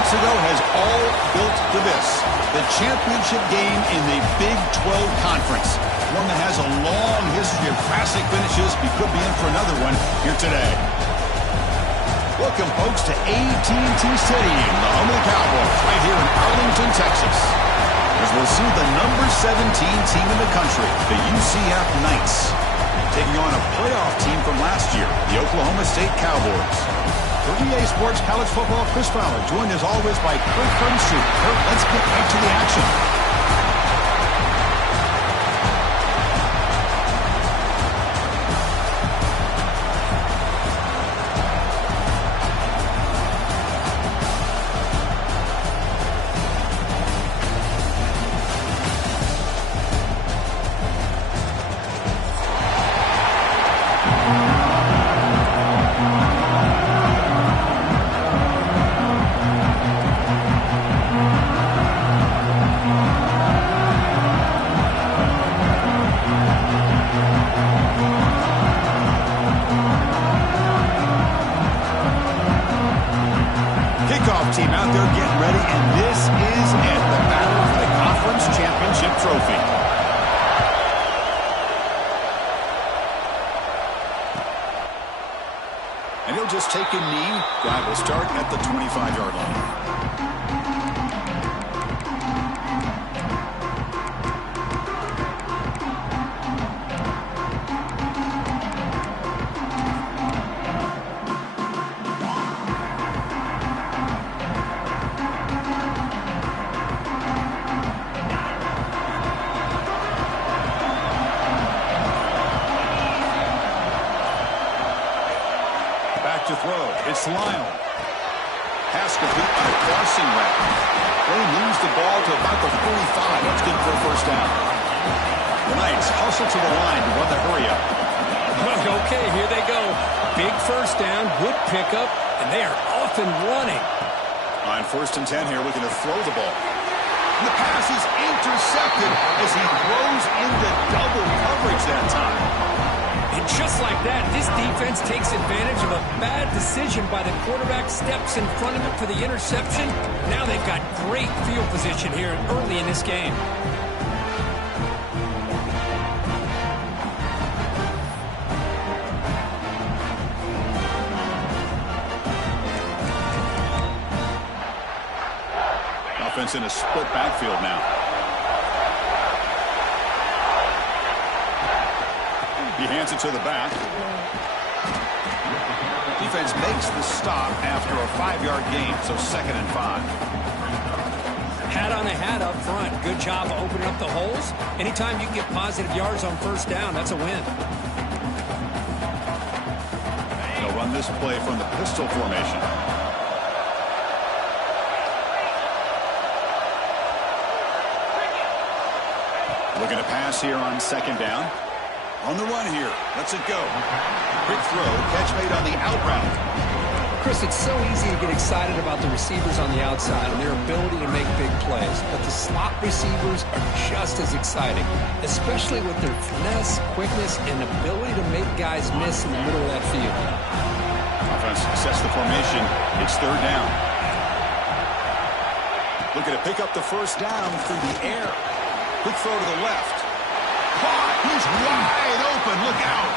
months ago has all built to this. The championship game in the Big 12 Conference. One that has a long history of classic finishes. We could be in for another one here today. Welcome, folks, to AT&T Stadium, the home of the Cowboys, right here in Arlington, Texas. As we'll see the number 17 team in the country, the UCF Knights, taking on a playoff team from last year, the Oklahoma State Cowboys. For EA Sports College Football, Chris Fowler, joined as always by Kurt Burnstreet. Kurt, let's get right to the action. Team out there getting ready, and this is it, the battle for the conference championship trophy. And he'll just take a knee. Drive will start at the 25-yard line. To throw. It's Lyle. Pass complete on a crossing route. They moves the ball to about the 45. That's good for a first down. The Knights hustle to the line to run the hurry up. Okay, here they go. Big first down, good pickup, and they are off and running. On 1st and 10 here, looking to throw the ball. And the pass is intercepted as he throws into double coverage that time. And just like that, this defense takes advantage of a bad decision by the quarterback, steps in front of him for the interception. Now they've got great field position here early in this game. Offense in a split backfield now. He hands it to the back. Defense makes the stop after a 5-yard gain, so 2nd and 5. Hat on a hat up front. Good job of opening up the holes. Anytime you can get positive yards on first down, that's a win. They'll run this play from the pistol formation. Looking to pass here on 2nd down. On the run here. Let's it go. Quick throw. Catch made on the out route. Chris, it's so easy to get excited about the receivers on the outside and their ability to make big plays. But the slot receivers are just as exciting, especially with their finesse, quickness, and ability to make guys miss in the middle of that field. Offense sets the formation. It's 3rd down. Looking to pick up the first down through the air. Quick throw to the left. Caught. He's wide open. Look out.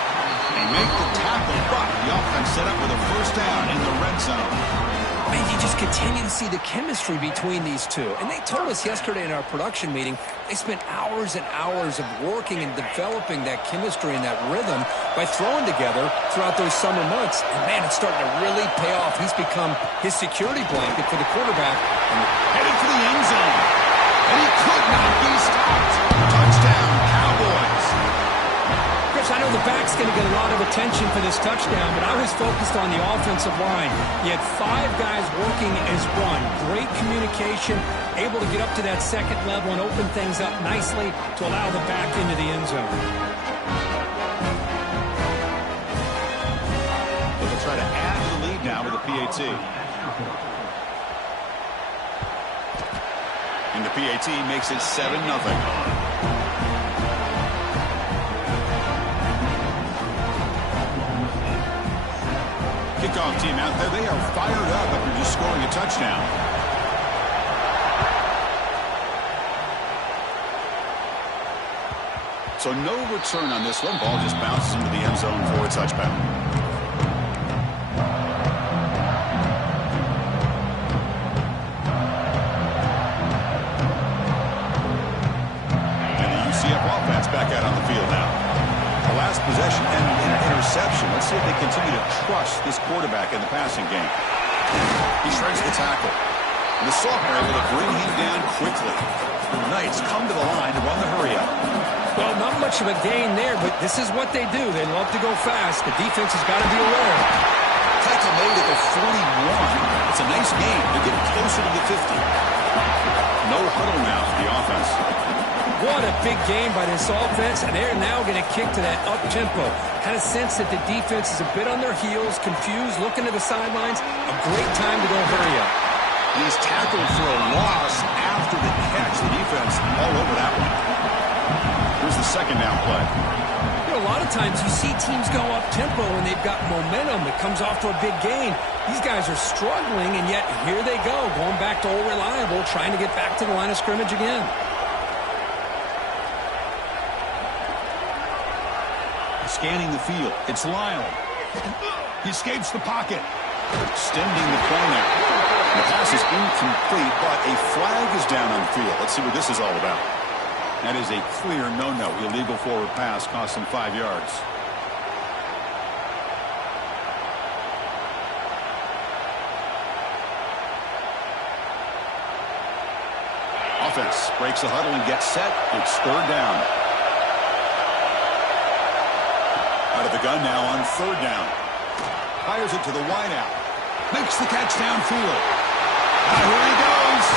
They make the tackle, but the offense set up with a first down in the red zone. Man, you just continue to see the chemistry between these two. And they told us yesterday in our production meeting, they spent hours and hours of working and developing that chemistry and that rhythm by throwing together throughout those summer months. And, man, it's starting to really pay off. He's become his security blanket for the quarterback. And headed for the end zone. And he could not be stopped. Touchdown, Cowboys. Chris, I know the back's going to get a lot of attention for this touchdown, but I was focused on the offensive line. You had 5 guys working as one. Great communication, able to get up to that 2nd level and open things up nicely to allow the back into the end zone. They'll try to add to the lead now with a PAT. And the PAT makes it 7-0. Kickoff team out there. They are fired up after just scoring a touchdown. So no return on this one. Ball just bounces into the end zone for a touchback. And the UCF offense back out on the field now. The last possession ended in an interception. Let's see if they continue to trust this quarterback in the passing game. He shreds the tackle. And the sophomore able to bring him down quickly. The Knights come to the line to run the hurry-up. Well, not much of a gain there, but this is what they do. They love to go fast. The defense has got to be aware. Tackle made at the 41. It's a nice game. They're getting closer to the 50. No huddle now for the offense. What a big game by this offense, and they're now going to kick to that up-tempo. Had a sense that the defense is a bit on their heels, confused, looking to the sidelines. A great time to go hurry up. He's tackled for a loss after the catch. The defense all over that one. Here's the second down play. You know, a lot of times you see teams go up-tempo when they've got momentum. It comes off to a big gain. These guys are struggling, and yet here they go, going back to old reliable, trying to get back to the line of scrimmage again. Scanning the field. It's Lyle. He escapes the pocket. Extending the play now. The pass is incomplete, but a flag is down on the field. Let's see what this is all about. That is a clear no-no. Illegal forward pass cost him 5 yards. Offense breaks the huddle and gets set. It's third down. Out of the gun now on third down. Fires it to the wideout. Makes the catch downfield. Now here he goes.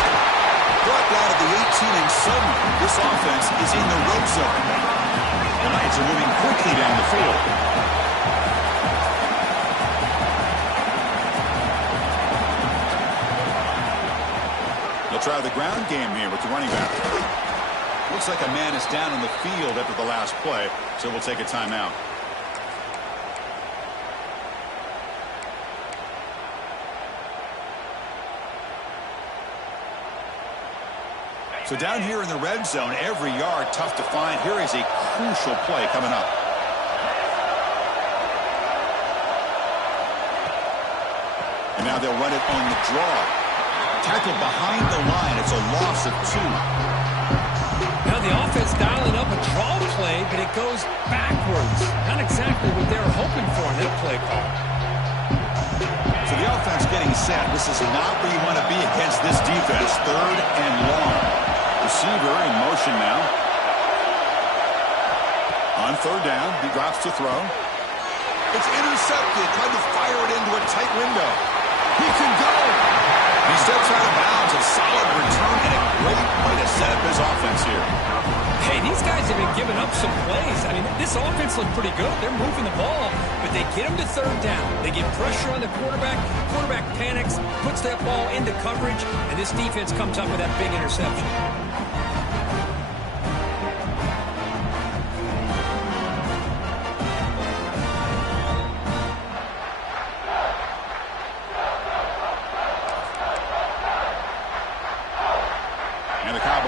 Brought down at the 18, and suddenly this offense is in the red zone. The Knights are moving quickly down the field. They'll try the ground game here with the running back. Looks like a man is down on the field after the last play, so we'll take a timeout. So down here in the red zone, every yard tough to find. Here is a crucial play coming up. And now they'll run it on the draw. Tackled behind the line. It's a loss of 2. Now the offense dialing up a draw play, but it goes backwards. Not exactly what they were hoping for in that play call. So the offense getting set. This is not where you want to be against this defense. Third and long. Receiver in motion now. On third down, he drops to throw. It's intercepted. Tried to fire it into a tight window. He can go. He steps out of bounds. A solid return and a great way to set up his offense here. Hey, these guys have been giving up some plays. I mean, this offense looked pretty good. They're moving the ball, but they get him to third down. They get pressure on the quarterback. Quarterback panics, puts that ball into coverage, and this defense comes up with that big interception.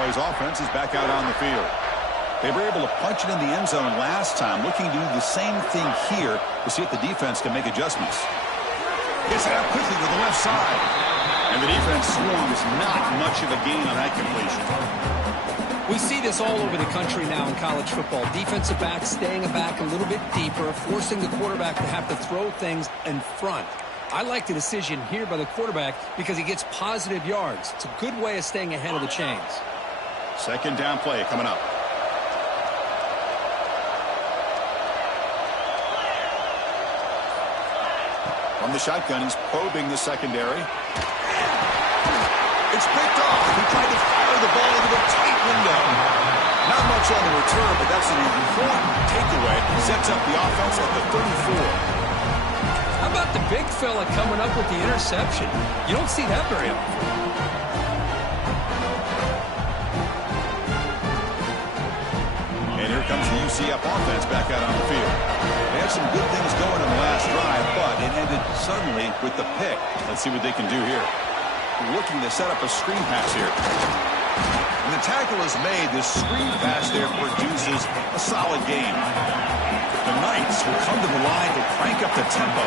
Offense is back out on the field. They were able to punch it in the end zone last time, looking to do the same thing here to see if the defense can make adjustments. Gets it out quickly to the left side. And the defense swarms not much of a gain on that completion. We see this all over the country now in college football. Defensive backs staying back a little bit deeper, forcing the quarterback to have to throw things in front. I like the decision here by the quarterback because he gets positive yards. It's a good way of staying ahead of the chains. Second down play coming up. From the shotgun, he's probing the secondary. It's picked off. He tried to fire the ball into a tight window. Not much on the return, but that's an important takeaway. Sets up the offense at the 34. How about the big fella coming up with the interception? You don't see that very often. Here comes the UCF offense back out on the field. They had some good things going in the last drive, but it ended suddenly with the pick. Let's see what they can do here. Looking to set up a screen pass here. When the tackle is made, the screen pass there produces a solid gain. The Knights will come to the line to crank up the tempo.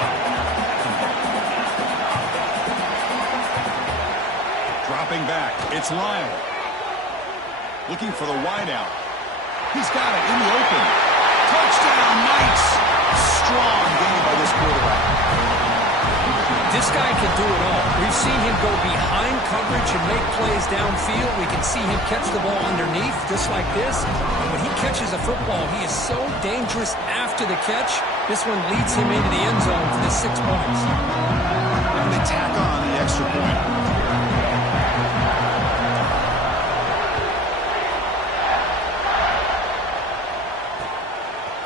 Dropping back, it's Lyle. Looking for the wideout. He's got it in the open. Touchdown, Knights! Strong gain by this quarterback. This guy can do it all. We've seen him go behind coverage and make plays downfield. We can see him catch the ball underneath, just like this. And when he catches a football, he is so dangerous after the catch. This one leads him into the end zone for the 6 points. And they tack on the extra point.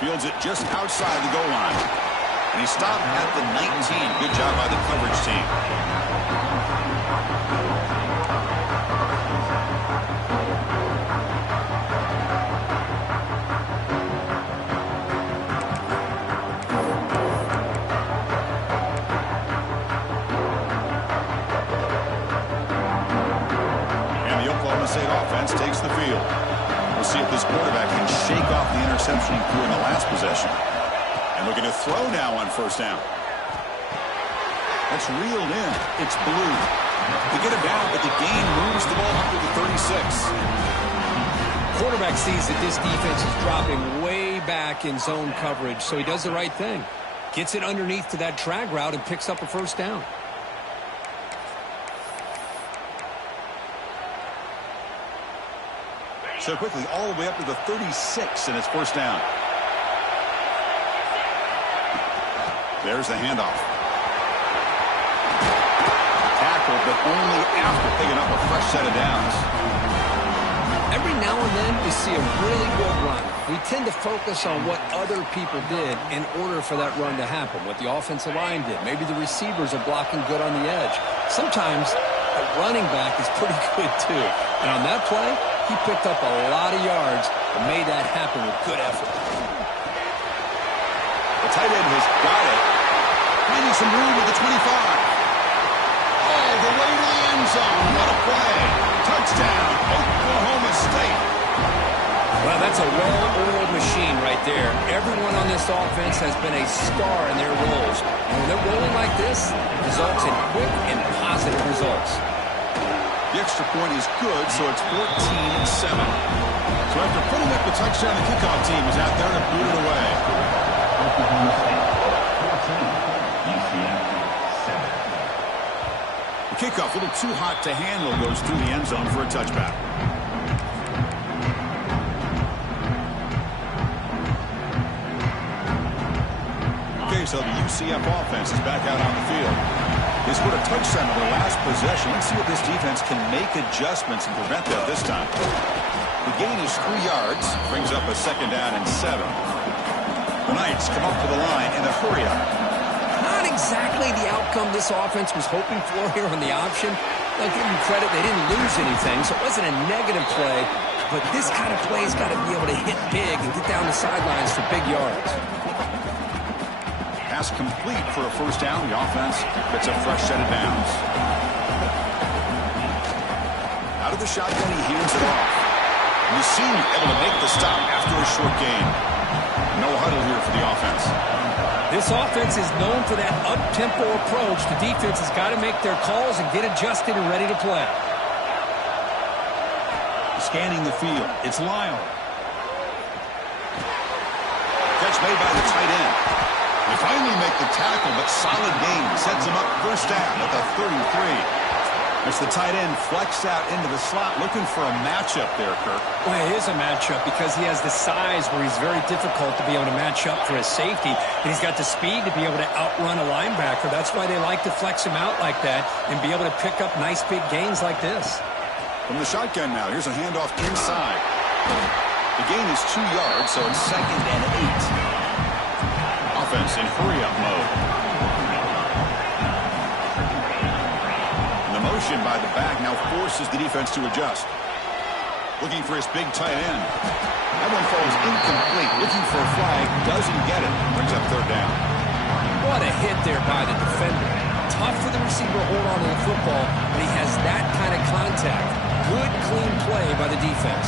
Fields it just outside the goal line. And he stopped at the 19. Good job by the coverage team. And the Oklahoma State offense takes the field. We'll see if this quarterback can shake off the interception he threw in the last possession. And looking to throw now on first down. That's reeled in. It's blue. They get it down, but the gain moves the ball up to the 36. Quarterback sees that this defense is dropping way back in zone coverage, so he does the right thing. Gets it underneath to that drag route and picks up a first down. So quickly, all the way up to the 36, and it's first down. There's the handoff. Tackle, but only after picking up a fresh set of downs. Every now and then we see a really good run. We tend to focus on what other people did in order for that run to happen, what the offensive line did. Maybe the receivers are blocking good on the edge. Sometimes a running back is pretty good too. And on that play, he picked up a lot of yards and made that happen with good effort. The tight end has got it. Finding some room at the 25. All the way to the end zone. What a play. Touchdown, Oklahoma State. Well, that's a well-oiled machine right there. Everyone on this offense has been a star in their roles. And when they're rolling like this, it results in quick and positive results. The extra point is good, so it's 14-7. So after putting up the touchdown, the kickoff team is out there to boot it away. The kickoff, a little too hot to handle, goes through the end zone for a touchback. Okay, so the UCF offense is back out on the field. They scored a touchdown on their last possession. Let's see if this defense can make adjustments and prevent that this time. The gain is 3 yards, brings up a second down and 7. The Knights come up to the line in a hurry-up. Not exactly the outcome this offense was hoping for here on the option. I'll give them credit, they didn't lose anything, so it wasn't a negative play. But this kind of play's got to be able to hit big and get down the sidelines for big yards. Pass complete for a first down. The offense gets a fresh set of downs. Out of the shotgun, he hands it off. And the senior able to make the stop after a short gain. No huddle here for the offense. This offense is known for that up-tempo approach. The defense has got to make their calls and get adjusted and ready to play. Scanning the field. It's Lyle. Catch made by the tight end. They finally make the tackle, but solid gain sets him up first down at the 33. As the tight end flexed out into the slot, looking for a matchup there, Kirk. Well, it is a matchup because he has the size where he's very difficult to be able to match up for his safety, and he's got the speed to be able to outrun a linebacker. That's why they like to flex him out like that and be able to pick up nice big gains like this. From the shotgun now, here's a handoff inside. The gain is 2 yards, so it's 2nd and 8. Offense in hurry-up mode. The motion by the back now forces the defense to adjust. Looking for his big tight end. That one falls incomplete. Looking for a flag, doesn't get it. Brings up third down. What a hit there by the defender. Tough for the receiver to hold on to the football, but he has that kind of contact. Good, clean play by the defense.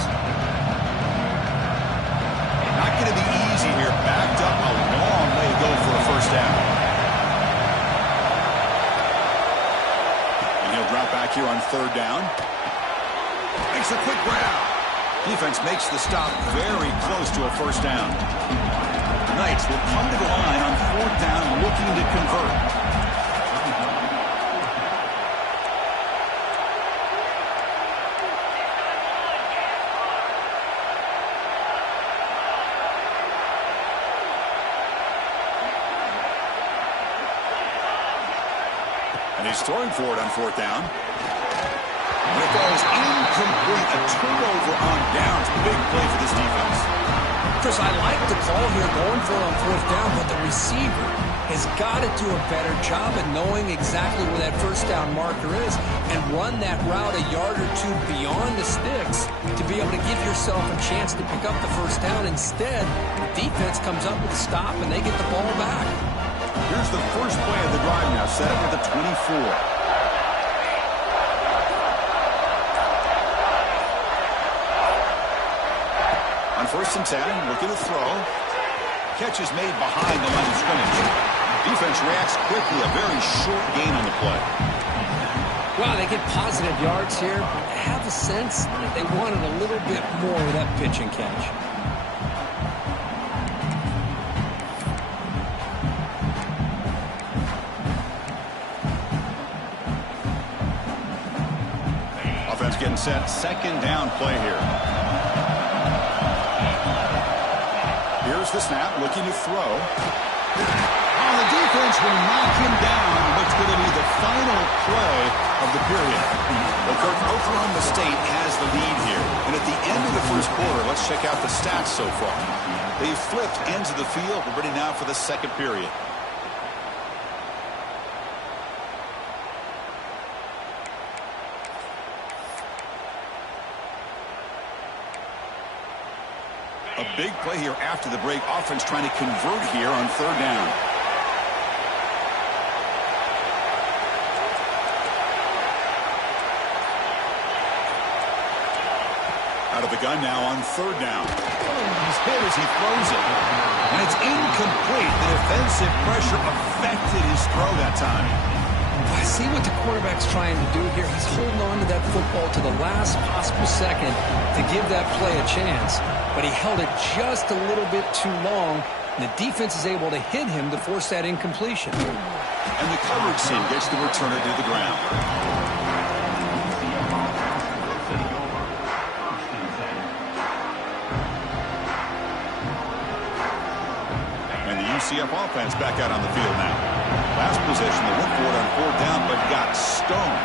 Not going to be easy here. Backed up a long way to go for a first down. And he'll drop back here on third down. Makes a quick grab. Defense makes the stop very close to a first down. The Knights will come to the line on fourth down looking to convert. And he's throwing for it on fourth down. And it goes incomplete. A turnover on downs. Big play for this defense. Chris, I like the call here going for it on fourth down, but the receiver has got to do a better job at knowing exactly where that first down marker is and run that route a yard or two beyond the sticks to be able to give yourself a chance to pick up the first down. Instead, the defense comes up with a stop and they get the ball back. Here's the first play of the drive now, set up at the 24. On first and 10, looking to throw. Catch is made behind the line of scrimmage. Defense reacts quickly, a very short gain on the play. Well, they get positive yards here. I have a sense that they wanted a little bit more of that pitch and catch. Offense getting set, second down play here. Here's the snap, looking to throw. Oh, the defense will knock him down. What's going to be the final play of the period? Well, Kirk, Oklahoma State has the lead here. And at the end of the first quarter, let's check out the stats so far. They've flipped ends of the field. We're ready now for the second period. A big play here after the break. Offense trying to convert here on third down. Out of the gun now on third down. He's hit as he throws it. And it's incomplete. The defensive pressure affected his throw that time. I see what the quarterback's trying to do here. He's holding on to that football to the last possible second to give that play a chance. But he held it just a little bit too long, and the defense is able to hit him to force that incompletion. And the coverage team gets the returner to the ground. And the UCF offense back out on the field now. Last possession, they went for it on fourth down, but got stoned.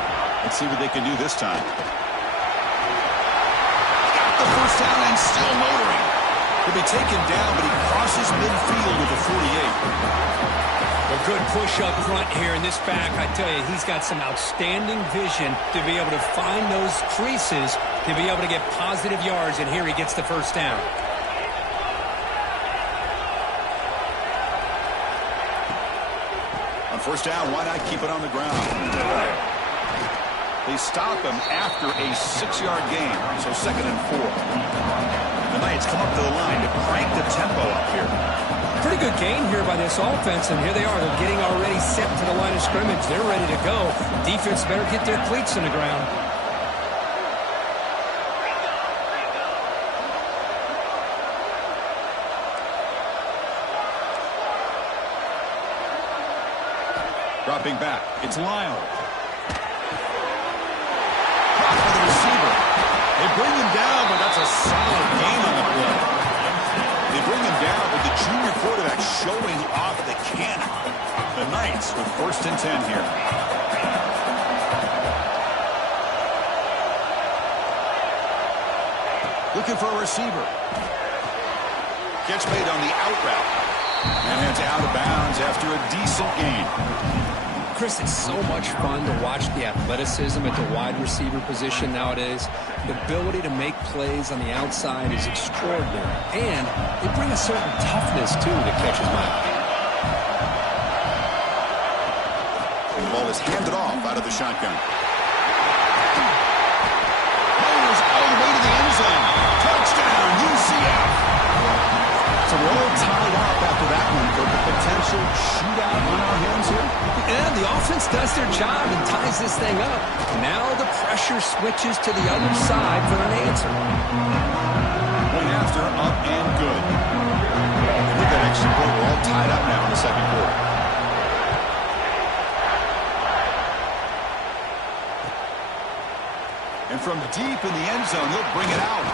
Let's see what they can do this time. Got the first down and still motoring. He'll be taken down, but he crosses midfield with a 48. A good push up front here in this back. I tell you, he's got some outstanding vision to be able to find those creases, to be able to get positive yards, and here he gets the first down. First down, why not keep it on the ground? They stop him after a 6-yard gain, so second and 4. The Knights come up to the line to crank the tempo up here. Pretty good gain here by this offense, and here they are. They're getting already set to the line of scrimmage. They're ready to go. Defense better get their cleats in the ground. Dropping back, it's Lyle. Caught by the receiver. They bring him down, but that's a solid gain on the play. They bring him down with the junior quarterback showing off the cannon. The Knights with first and 10 here. Looking for a receiver. Catch made on the out route. And heads out of bounds after a decent gain. Chris, it's so much fun to watch the athleticism at the wide receiver position nowadays. The ability to make plays on the outside is extraordinary. And they bring a certain toughness, too, that catches my eye. The ball is handed off out of the shotgun. So we're all tied up after that one. For the potential shootout on our hands here. Yeah, the offense does their job and ties this thing up. Now the pressure switches to the other side for an answer. Point after, up and good. And with that extra point, we're all tied up now in the second quarter. And from deep in the end zone, he'll bring it out.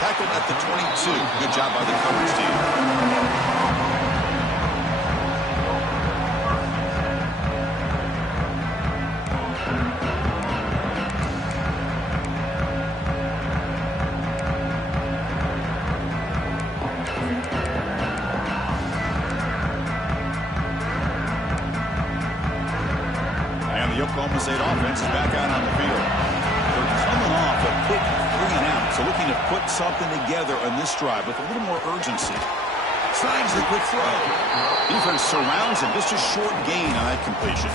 Tackled at the 22. Good job by the coverage team. The Oklahoma State offense is back out on the field. They're coming off a quick 3-and-out, so looking to put something together on this drive with a little more urgency. Tries the quick throw. Defense surrounds him. Just a short gain on that completion.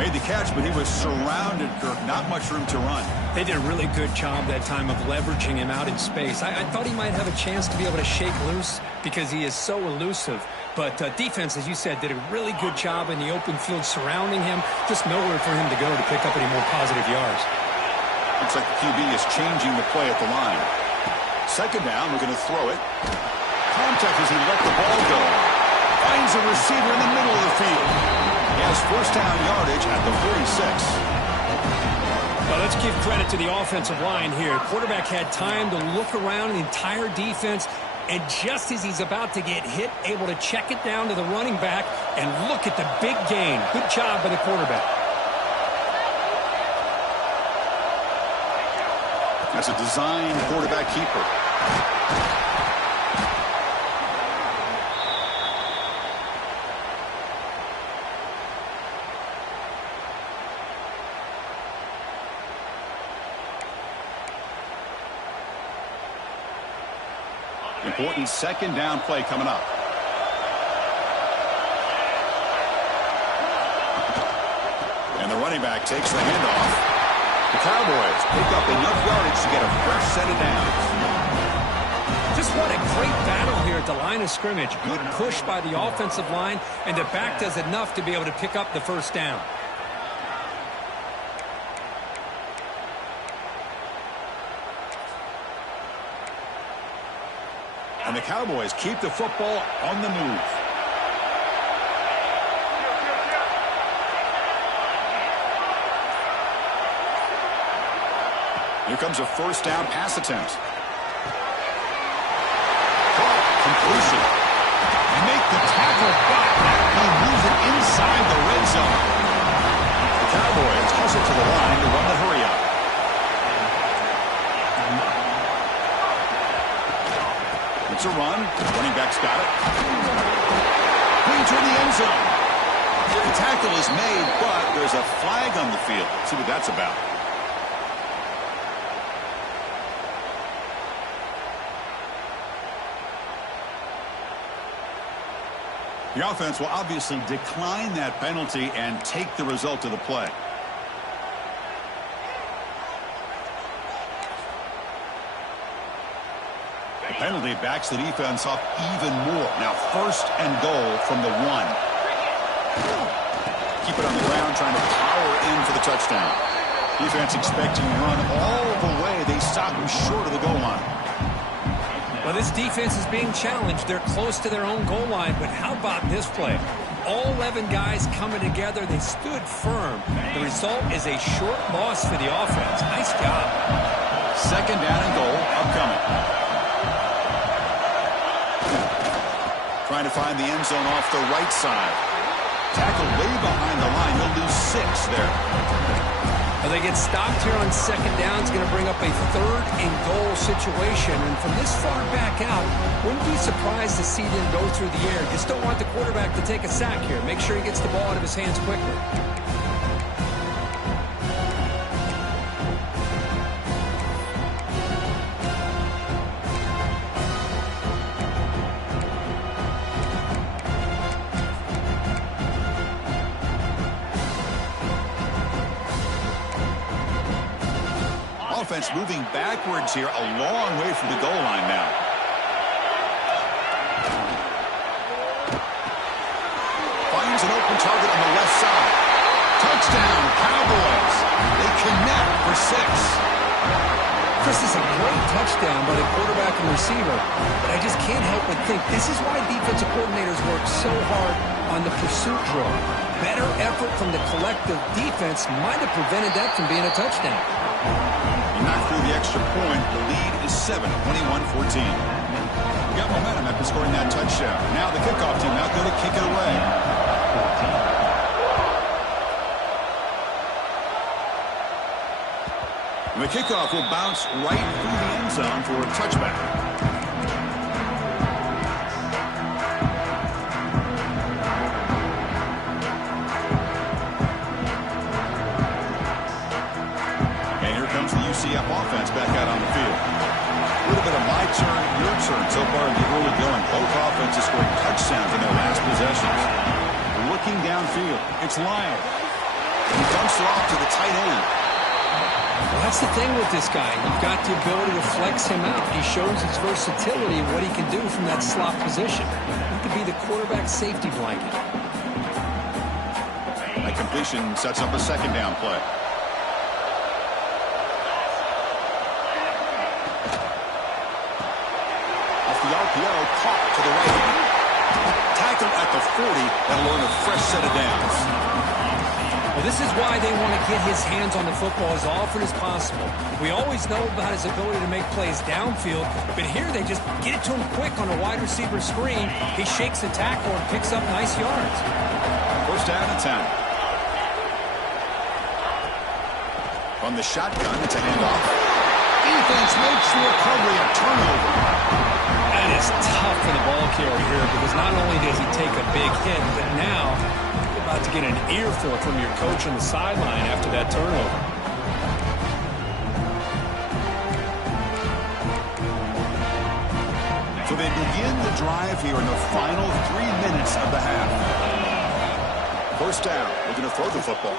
Made the catch, but he was surrounded, Kirk. Not much room to run. They did a really good job that time of leveraging him out in space. I thought he might have a chance to be able to shake loose because he is so elusive. But defense, as you said, did a really good job in the open field surrounding him. Just nowhere for him to go to pick up any more positive yards. Looks like the QB is changing the play at the line. Second down, we're going to throw it. Contact as he let the ball go. Finds a receiver in the middle of the field. He has first down yardage at the 46. Well, let's give credit to the offensive line here. Quarterback had time to look around the entire defense, and just as he's about to get hit, able to check it down to the running back, and look at the big gain. Good job by the quarterback. That's a design quarterback keeper. Important second down play coming up. And the running back takes the handoff. The Cowboys pick up enough yardage to get a fresh set of downs. Just what a great battle here at the line of scrimmage. Good push by the offensive line, and the back does enough to be able to pick up the first down. And the Cowboys keep the football on the move. Here comes a first down pass attempt. Caught. Completion. They make the tackle, but he moves it inside the red zone. The Cowboys hustle to the line to run the hurry up. It's a run. Running back's got it. Clean to the end zone. The tackle is made, but there's a flag on the field. Let's see what that's about. The offense will obviously decline that penalty and take the result of the play. The penalty backs the defense up even more. Now first and goal from the 1. Keep it on the ground, trying to power in for the touchdown. Defense expecting to run all the way. They stop him short of the goal line. Well, this defense is being challenged. They're close to their own goal line, but how about this play? All 11 guys coming together. They stood firm. The result is a short loss for the offense. Nice job. Second down and goal upcoming. Trying to find the end zone off the right side. Tackled way behind the line. He'll lose 6 there. Well, they get stopped here on second down. It's going to bring up a third and goal situation. And from this far back out, wouldn't be surprised to see them go through the air. Just don't want the quarterback to take a sack here. Make sure he gets the ball out of his hands quickly. Offense moving backwards here, a long way from the goal line now. finds an open target on the left side. Touchdown, Cowboys. They connect for 6. This is a great touchdown by the quarterback and receiver, but I just can't help but think this is why defensive coordinators work so hard on the pursuit drill. Better effort from the collective defense might have prevented that from being a touchdown. You knock through the extra point. The lead is 7, 21-14. We got momentum after scoring that touchdown. Now the kickoff team out there to kick it away. The kickoff will bounce right through the end zone for a touchback. And here comes the UCF offense back out on the field. A little bit of my turn, your turn so far in the early going. Both offenses scoring touchdowns in their last possessions. Looking downfield, it's Lyon. He dumps it off to the tight end. Well, that's the thing with this guy. You've got the ability to flex him out. He shows his versatility and what he can do from that slot position. He could be the quarterback safety blanket. That completion sets up a second down play. Off the RPO, caught to the right. Tackle at the 40. That'll earn a fresh set of downs. Well, this is why they want to get his hands on the football as often as possible. We always know about his ability to make plays downfield, but here they just get it to him quick on a wide receiver screen. He shakes the tackle and picks up nice yards. First down and 10. From the shotgun, it's a handoff. Defense makes the recovery a turnover. That is tough for the ball carrier here because not only does he take a big hit, but now you're about to get an earful from your coach on the sideline after that turnover. So they begin the drive here in the final 3 minutes of the half. First down, looking to throw the football.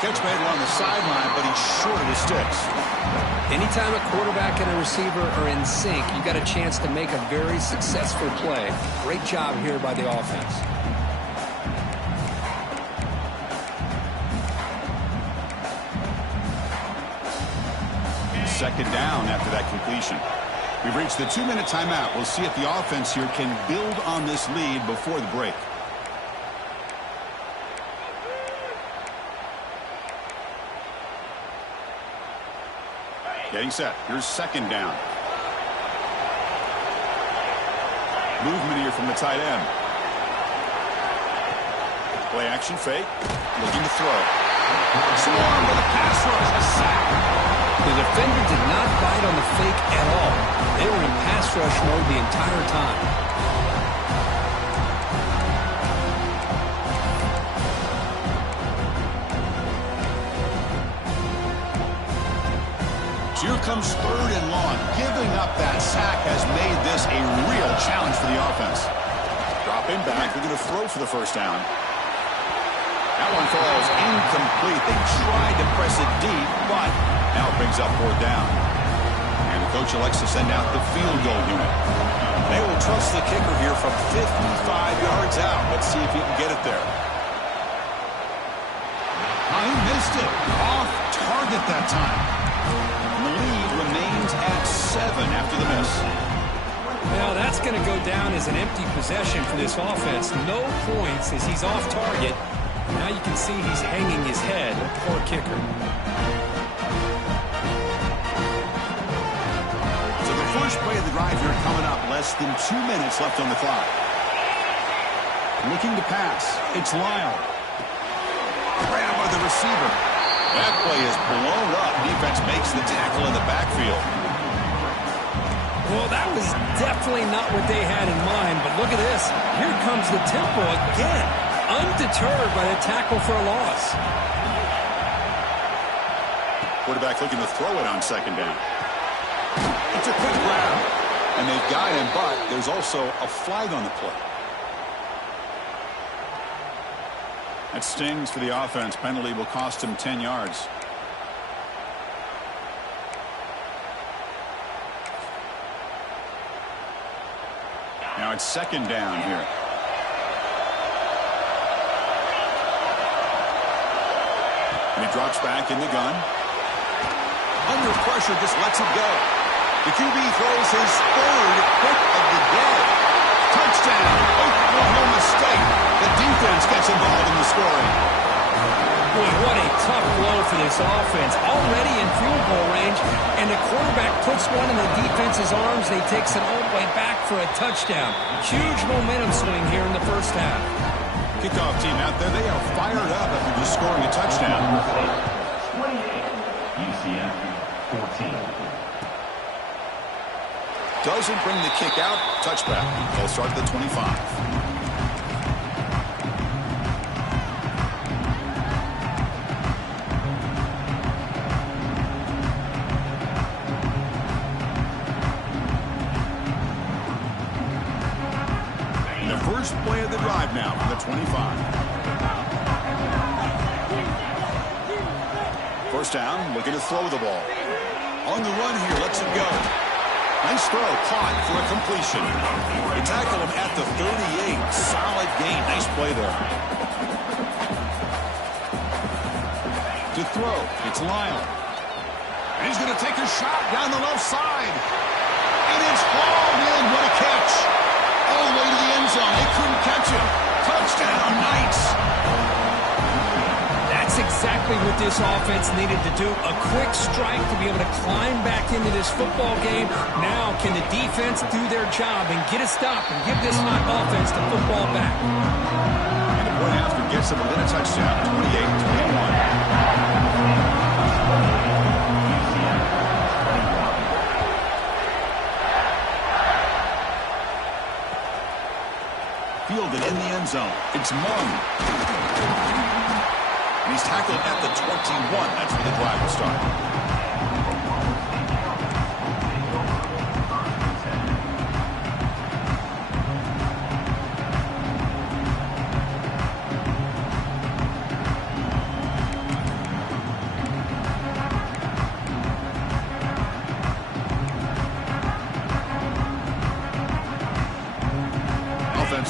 Catch made along the sideline, but he's short of the sticks. Anytime a quarterback and a receiver are in sync, you got a chance to make a very successful play. Great job here by the offense. Second down after that completion. We've reached the 2-minute timeout. We'll see if the offense here can build on this lead before the break. Getting set. Here's second down. Movement here from the tight end. Play action fake. Looking to throw. Swarm with a pass rush. A sack. The defender did not bite on the fake at all. They were in pass rush mode the entire time. Here comes third and long. Giving up that sack has made this a real challenge for the offense. Drop him back. They're going to throw for the first down. That one falls incomplete. They tried to press it deep, but now it brings up fourth down. And the coach elects to send out the field goal unit. They will trust the kicker here from 55 yards out. Let's see if he can get it there. Oh, he missed it. Off target that time. The lead remains at 7 after the miss. Well, that's going to go down as an empty possession for this offense. No points as he's off target. Now you can see he's hanging his head. Poor kicker. So the first play of the drive here coming up. Less than 2 minutes left on the clock. Looking to pass. It's Lyle. Ran by the receiver. That play is blown up. Defense makes the tackle in the backfield. Well, that was definitely not what they had in mind, but look at this. Here comes the tempo again. Undeterred by the tackle for a loss. Quarterback looking to throw it on second down. It's a quick grab. And they've got him, but there's also a flag on the play. That stings for the offense. Penalty will cost him 10 yards. Now it's second down here. drops back in the gun. Under pressure, just lets it go. The QB throws his third pick of the day. Touchdown, Oklahoma State. The defense gets involved in the scoring. Boy, what a tough blow for this offense. Already in field goal range, and the quarterback puts one in the defense's arms, and he takes it all the way back for a touchdown. Huge momentum swing here in the first half. Kickoff team out there, they are fired up after just scoring a touchdown. 28, UCF 14. Doesn't bring the kick out. Touchback. They'll start at the 25. First play of the drive now from the 25. First down, looking to throw the ball. On the run here, lets it go. Nice throw, caught for a completion. They tackle him at the 38. Solid gain, nice play there. To throw, it's Lyle. And he's going to take a shot down the left side. And it's hauled in, what a catch. All the way to the end zone. They couldn't catch him. Touchdown, Knights. That's exactly what this offense needed to do. A quick strike to be able to climb back into this football game. Now, can the defense do their job and get a stop and give this hot offense the football back? And the point after gets them within a touchdown, 28-21. Fielded in the end zone. It's Mung. And he's tackled at the 21. That's where the drive will start.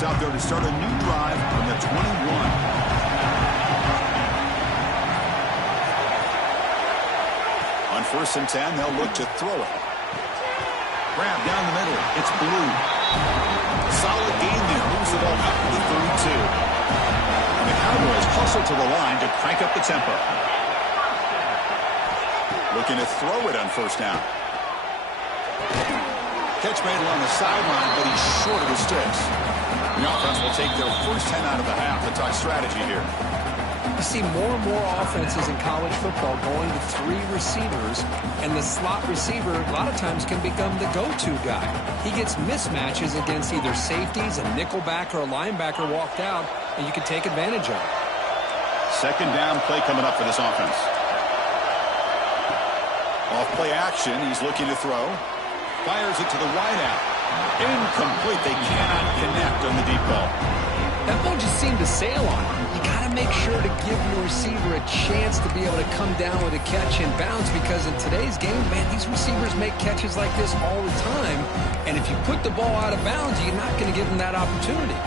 Out there to start a new drive from the 21. On 1st and 10, they'll look to throw it. Grab down the middle. It's Blue. Solid gain there. Moves the ball up to the 32. And the Cowboys hustle to the line to crank up the tempo. Looking to throw it on 1st down. Catch made along the sideline, but he's short of the sticks. The offense will take their first 10 out of the half to talk strategy here. You see more and more offenses in college football going to 3 receivers, and the slot receiver a lot of times can become the go-to guy. He gets mismatches against either safeties, a nickelback, or a linebacker walked out, and you can take advantage of it. Second down play coming up for this offense. Off play action, he's looking to throw. Fires it to the wideout. Incomplete. They cannot connect on the deep ball. That ball just seemed to sail on him. You got to make sure to give your receiver a chance to be able to come down with a catch and bounce, because in today's game, man, these receivers make catches like this all the time. And if you put the ball out of bounds, you're not going to give them that opportunity.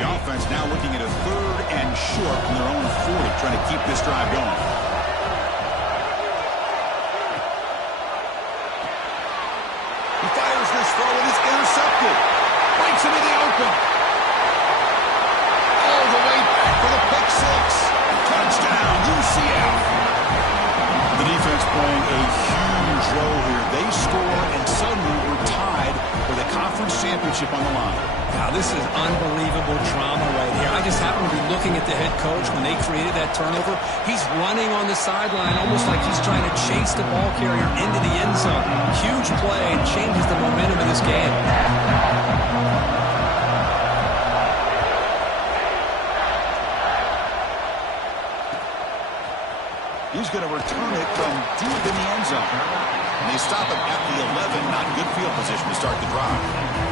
The offense now looking at a 3rd and short from their own 40, trying to keep this drive going. This throw and it's intercepted. Breaks into the open. All the way back for the pick 6. Touchdown, UCF. The defense playing a huge role here. They score and suddenly we're tied for the conference championship on the line. Wow, this is unbelievable drama right here. I just happen to be looking at the head coach when they created that turnover. He's running on the sideline almost like he's trying to chase the ball carrier into the end zone. Huge play and changes the momentum of this game. He's going to return it from deep in the end zone. And they stop him at the 11. Not in good field position to start the drive.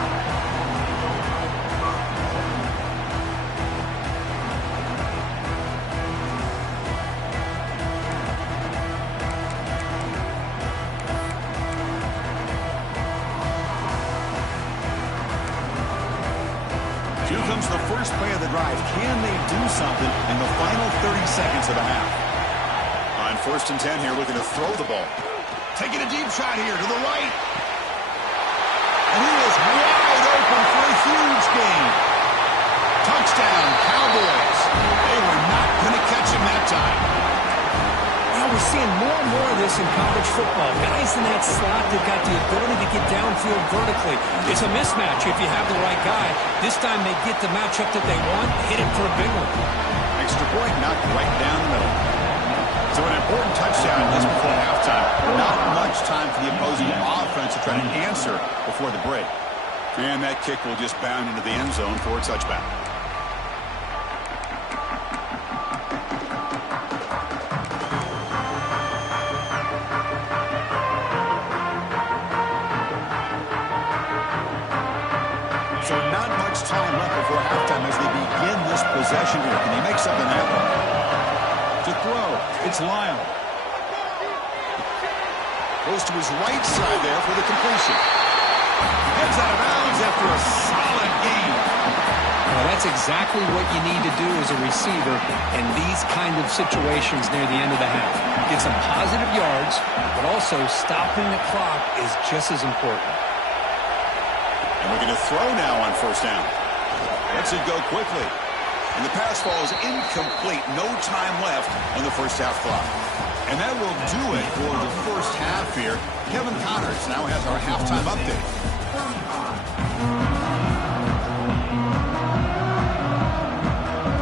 Here comes the first play of the drive. Can they do something in the final 30 seconds of the half? On 1st and 10 here, looking to throw the ball. Taking a deep shot here to the right. And he is wide open for a huge gain. Touchdown, Cowboys. They were not going to catch him that time. Well, we're seeing more and more of this in college football. Guys in that slot that got the ability to get downfield vertically. It's a mismatch if you have the right guy. This time they get the matchup that they want, hit it for a big one. Extra point knocked right down the middle. So an important touchdown just before halftime. Not much time for the opposing offense to try to answer before the break. And that kick will just bound into the end zone for a touchback. So not much time left before halftime as they begin this possession here. Can he make something happen? To throw, it's Lyle. Goes to his right side there for the completion. Heads out of bounds after a solid gain. Well, that's exactly what you need to do as a receiver in these kind of situations near the end of the half. Get some positive yards, but also stopping the clock is just as important. And we're going to throw now on 1st down. Lets it go quickly. And the pass falls incomplete. No time left on the first half clock. And that will do it for the first half here. Kevin Connors now has our halftime update.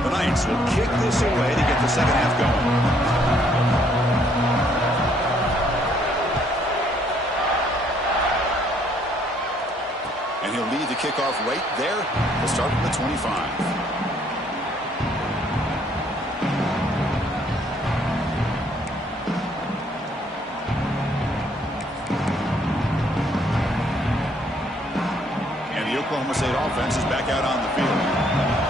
The Knights will kick this away to get the second half going. And he'll lead the kickoff right there. We'll start from the 25. Oklahoma State offense is back out on the field.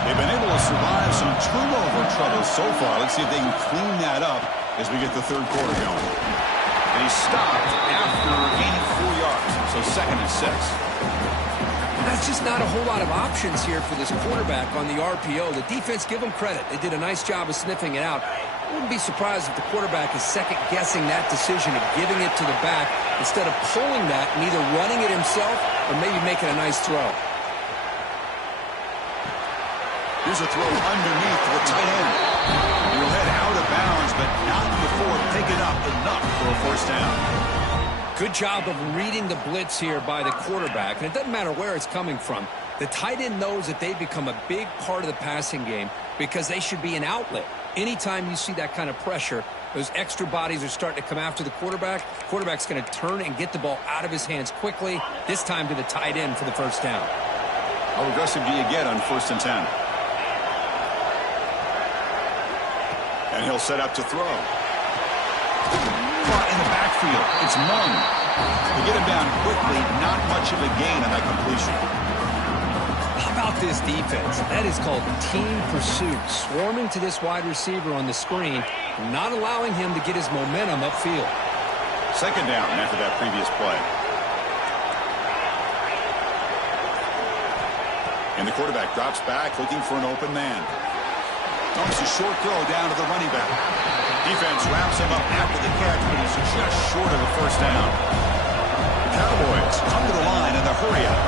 They've been able to survive some turnover troubles so far. Let's see if they can clean that up as we get the third quarter going. And he stopped after 84 yards, so 2nd and 6. That's just not a whole lot of options here for this quarterback on the RPO. The defense, give them credit. They did a nice job of sniffing it out. I wouldn't be surprised if the quarterback is second-guessing that decision of giving it to the back instead of pulling that and either running it himself or maybe making a nice throw. Here's a throw underneath to the tight end. He'll head out of bounds, but not before picking up enough for a 1st down. Good job of reading the blitz here by the quarterback, and it doesn't matter where it's coming from. The tight end knows that they've become a big part of the passing game because they should be an outlet. Anytime you see that kind of pressure, those extra bodies are starting to come after the quarterback. Quarterback's going to turn and get the ball out of his hands quickly, this time to the tight end for the 1st down. How aggressive do you get on 1st and 10? And he'll set up to throw. Caught in the backfield. It's Mung. They get him down quickly. Not much of a gain on that completion. How about this defense? That is called team pursuit. Swarming to this wide receiver on the screen, not allowing him to get his momentum upfield. 2nd down after that previous play. And the quarterback drops back looking for an open man. Dumps a short throw down to the running back. Defense wraps him up after the catch, but he's just short of a 1st down. The Cowboys come to the line in the hurry up.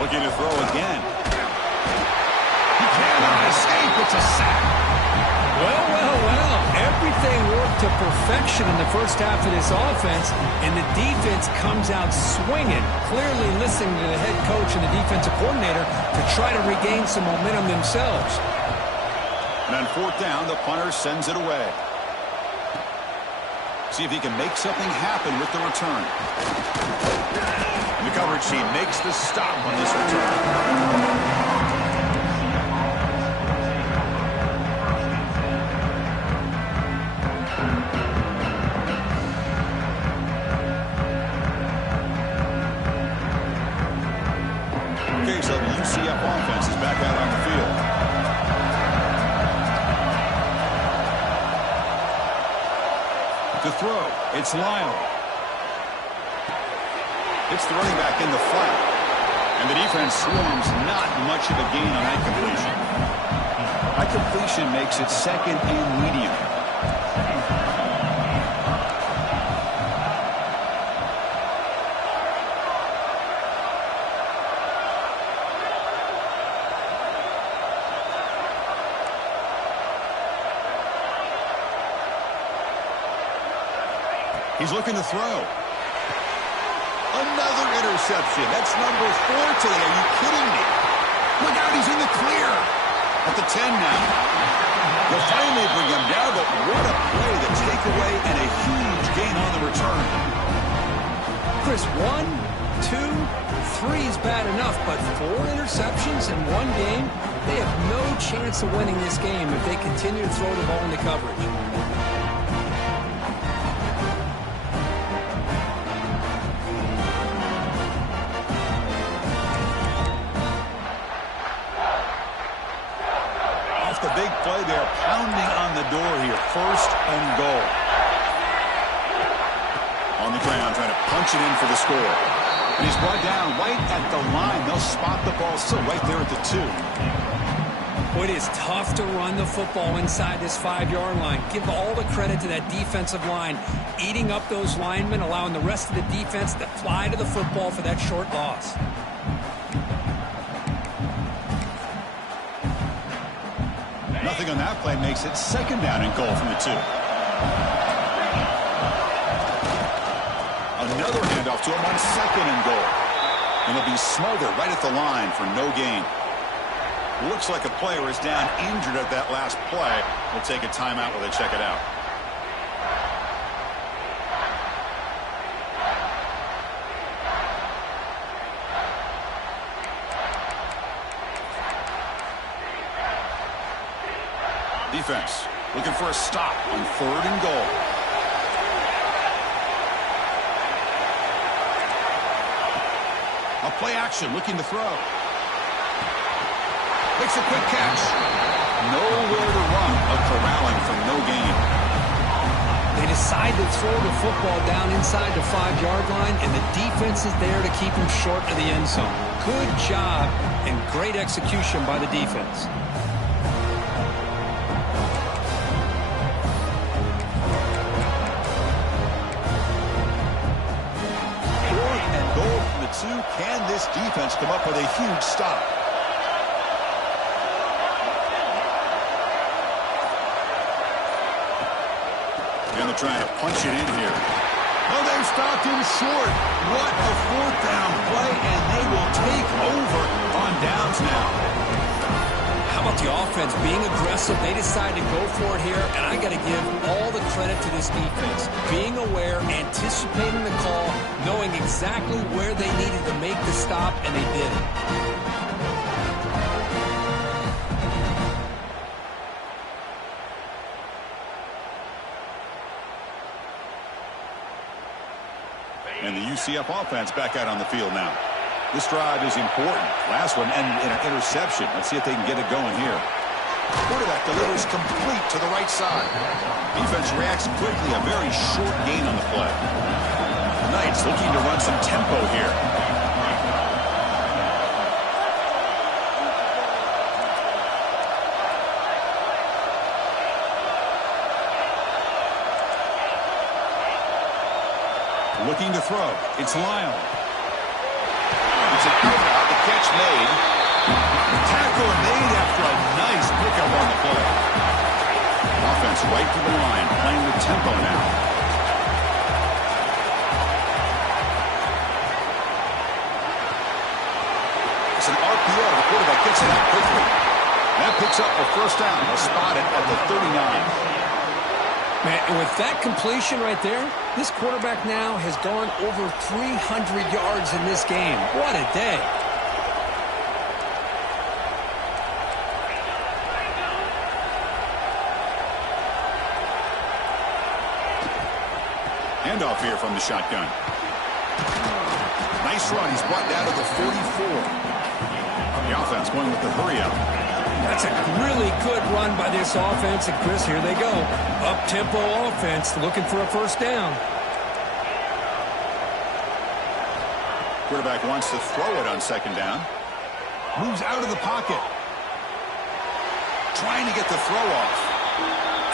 Looking to throw again. He cannot escape. It's a sack. Well, well, well. Everything worked to perfection in the first half of this offense, and the defense comes out swinging, clearly listening to the head coach and the defensive coordinator to try to regain some momentum themselves. And on 4th down, the punter sends it away. See if he can make something happen with the return. And the coverage team makes the stop on this return. So the UCF offense is back out on the field. To throw, it's Lyle. It's the running back in the flat. And the defense swarms not much of a gain on that completion. That completion makes it second and medium. He's looking to throw. Another interception. That's number 4 today. Are you kidding me? Look out, he's in the clear. At the 10 now. They'll finally bring him down, but what a play. The takeaway and a huge gain on the return. Chris, 1, 2, 3 is bad enough, but 4 interceptions in one game? They have no chance of winning this game if they continue to throw the ball into coverage. The big play there, pounding on the door here. First and goal. On the ground, trying to punch it in for the score. And he's brought down right at the line. They'll spot the ball still right there at the 2. Boy, it is tough to run the football inside this 5-yard line. Give all the credit to that defensive line, eating up those linemen, allowing the rest of the defense to fly to the football for that short loss. Nothing on that play makes it second down and goal from the 2. Another handoff to him on second and goal. And he'll be smothered right at the line for no gain. Looks like a player is down injured at that last play. We'll take a timeout while they check it out. Defense looking for a stop on third and goal. A play action looking to throw. Makes a quick catch. Nowhere to run. A corralling for no gain. They decide to throw the football down inside the 5-yard line, and the defense is there to keep him short of the end zone. Good job and great execution by the defense. Can this defense come up with a huge stop? And they're trying to punch it in here. Oh, they've stopped him short. What a 4th down play, and they will take over on downs now. How about the offense being aggressive? They decide to go for it here, and I got to give all the credit to this defense. Being aware, anticipating the call, knowing exactly where they needed to make the stop, and they did it. And the UCF offense back out on the field now. This drive is important. Last one ended in an interception. Let's see if they can get it going here. Quarterback delivers complete to the right side. Defense reacts quickly. A very short gain on the play. The Knights looking to run some tempo here. Looking to throw. It's Lyle. It's an out. The catch made. Tackle made after a nice pickup on the play. Offense right to the line, playing with tempo now. It's an RPO. The quarterback gets it out quickly. That picks up the first down. They'll spot it at the 39. Man, and with that completion right there, this quarterback now has gone over 300 yards in this game. What a day. Handoff here from the shotgun. Nice run. He's brought down to the 44. The offense going with the hurry up. That's a really good run by this offense. And Chris, here they go. Up-tempo offense looking for a first down. Quarterback wants to throw it on second down. Moves out of the pocket. Trying to get the throw off.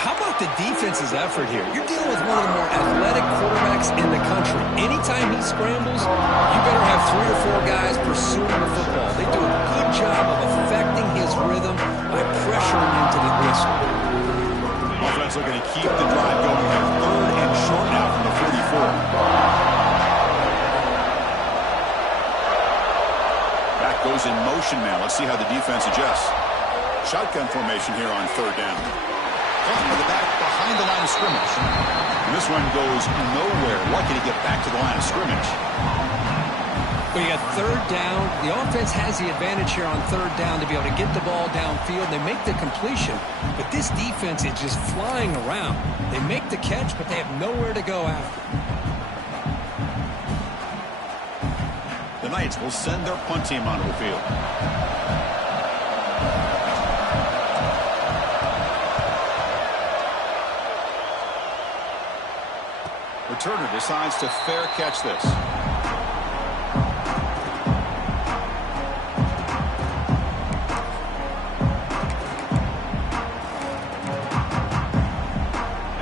How about the defense's effort here? You're dealing with one of the more athletic quarterbacks in the country. Anytime he scrambles, you better have 3 or 4 guys pursuing the football. They do a good job of affecting his rhythm by pressuring him to the whistle. Offense looking to keep the drive going here. 3rd and short now from the 44. Back goes in motion now. Let's see how the defense adjusts. Shotgun formation here on 3rd down. Caught by the back behind the line of scrimmage. And this one goes nowhere. Lucky to get back to the line of scrimmage. Well, you got 3rd down. The offense has the advantage here on 3rd down to be able to get the ball downfield. They make the completion, but this defense is just flying around. They make the catch, but they have nowhere to go after. The Knights will send their punt team onto the field. Returner decides to fair catch this.